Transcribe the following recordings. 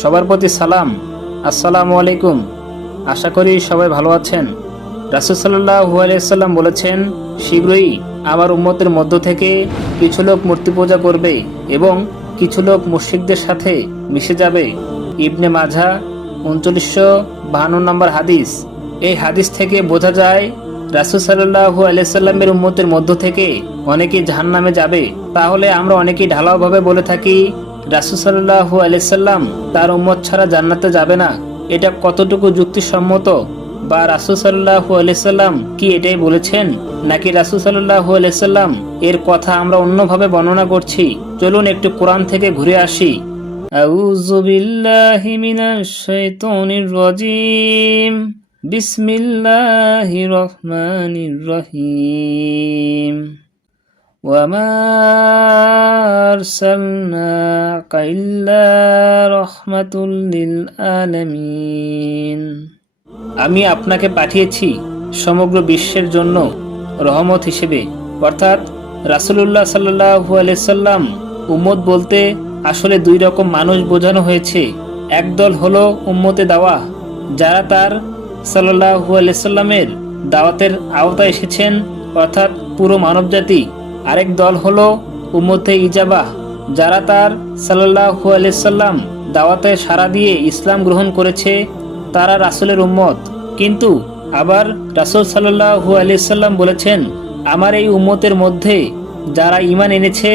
সবার প্রতি সালাম, আসসালামু আলাইকুম। আশা করি সবাই ভালো আছেন। রাসূল সাল্লাল্লাহু আলাইহি সাল্লাম বলেছেন, শীঘ্রই আমার উম্মতের মধ্য থেকে কিছু লোক মূর্তি পূজা করবে এবং কিছু লোক মুশরিকদের সাথে মিশে যাবে। ইবনে মাঝা 3952 নম্বর হাদিস। এই হাদিস থেকে বোঝা যায় রাসূল সাল্লাল্লাহু আলাইহি সাল্লামের উম্মতের মধ্য থেকে অনেকেই জাহান্নামে যাবে। তাহলে আমরা অনেকেই ঢালাওভাবে বলে থাকি রাসূল সাল্লাল্লাহু আলাইহি সাল্লাম তার উম্মত ছাড়া জান্নাতে যাবে না। এটা কতটুকু যুক্তিসম্মত? বা রাসূল সাল্লাল্লাহু আলাইহি সাল্লাম কি এটাই বলেছেন, নাকি রাসূল সাল্লাল্লাহু আলাইহি সাল্লাম এর কথা আমরা অন্যভাবে বর্ণনা করছি? চলুন একটু কোরআন থেকে ঘুরে আসি। আউযু বিল্লাহি মিনাশ শাইতানির রাজীম। বিসমিল্লাহির রহমানির রহিম। ওয়ামা আরসালনাকা ইল্লা রাহমাতুল লিল আলামিন। আমি আপনাকে পাঠিয়েছি সমগ্র বিশ্বের জন্য রহমত হিসেবে। অর্থাৎ রাসূলুল্লাহ সাল্লাল্লাহু আলাইহি সাল্লাম উম্মত বলতে আসলে দুই রকম মানুষ বোঝানো হয়েছে। একদল হলো উম্মতে দাওয়া, যারা তার সাল্লাল্লাহু আলাইহি সাল্লামের দাওয়াতের আওতায় এসেছেন, অর্থাৎ পুরো মানবজাতি। আরেক দল হলো উম্মতে ইজাবাহ, যারা তার সাল্লাল্লাহু আলাইহি সাল্লাম দাওয়াতে সাড়া দিয়ে ইসলাম গ্রহণ করেছে, তারা রাসূলের উম্মত। কিন্তু আবার রাসূল সাল্লাল্লাহু আলাইহি সাল্লাম বলেছেন, আমার এই উম্মতের মধ্যে যারা ঈমান এনেছে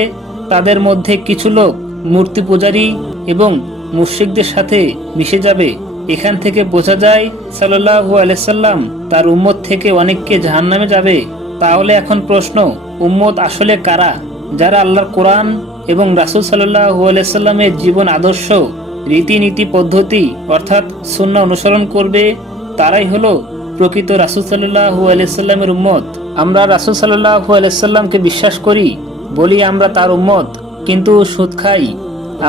তাদের মধ্যে কিছু লোক মূর্তি পূজারী এবং মুশরিকদের সাথে মিশে যাবে। এখান থেকে বোঝা যায় সাল্লাল্লাহু আলাইহি সাল্লাম তার উম্মত থেকে অনেককে জাহান্নামে যাবে। তাহলে এখন প্রশ্ন, উম্মত আসলে কারা? যারা আল্লাহর কোরআন এবং রাসূল সাল্লাল্লাহু আলাইহি সাল্লামের জীবন আদর্শ, রীতিনীতি, পদ্ধতি অর্থাৎ সুন্নাহ অনুসরণ করবে, তারাই হলো প্রকৃত রাসূল সাল্লাল্লাহু আলাইহি সাল্লামের উম্মত। আমরা রাসূল সাল্লাল্লাহু আলাইহি সাল্লামকে বিশ্বাস করি, বলি আমরা তার উম্মত, কিন্তু সুদ খাই।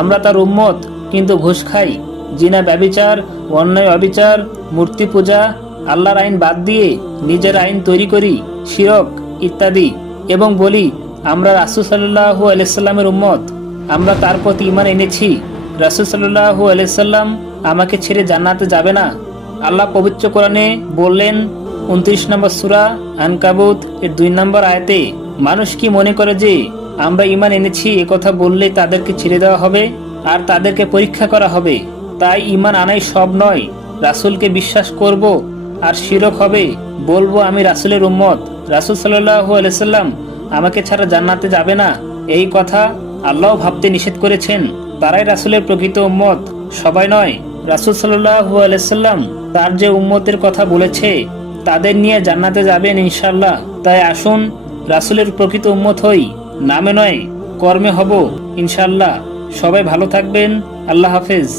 আমরা তার উম্মত, কিন্তু ঘুষ খাই, জিনা, ব্যভিচার, অন্যায়, অবিচার, মূর্তি পূজা, আল্লাহর আইন বাদ দিয়ে নিজের আইন তৈরি করি, শিরক ইত্যাদি, এবং বলি আমরা রাসূল সাল্লাল্লাহু আলাইহি সাল্লামের উম্মত। আমরা তার প্রতি ঈমান এনেছি। রাসূল সাল্লাল্লাহু আলাইহি সাল্লাম আমাকে ছেড়ে জান্নাতে যাবে না। আল্লাহ পবিত্র কোরআনে বললেন 29 নম্বর সূরা আনকাবুত এর 2 নম্বর আয়াতে, মানুষ কি মনে করে যে আমরা ঈমান এনেছি এ কথা বললে তাদেরকে ছেড়ে দেওয়া হবে আর তাদেরকে পরীক্ষা করা হবে? তাই ঈমান আনাই সব নয়। রাসূলকে বিশ্বাস করব আর শিরক হবে বলবো আমি রাসূলের উম্মত। রাসূল সাল্লাল্লাহু আলাইহি সাল্লাম আমাকে ছাড়া জান্নাতে যাবে না, এই কথা আল্লাহ ভাবতে নিষেধ করেছেন। তারাই রাসূলের প্রকৃত উম্মত, সবাই নয়। রাসূল সাল্লাল্লাহু আলাইহি সাল্লাম তার যে উম্মতের কথা বলেছে তাদের নিয়ে জান্নাতে যাবেন ইনশাআল্লাহ। তাই আসুন রাসূলের প্রকৃত উম্মত হই, নামে নয় কর্মে হব ইনশাআল্লাহ। সবাই ভালো থাকবেন। আল্লাহ হাফেজ।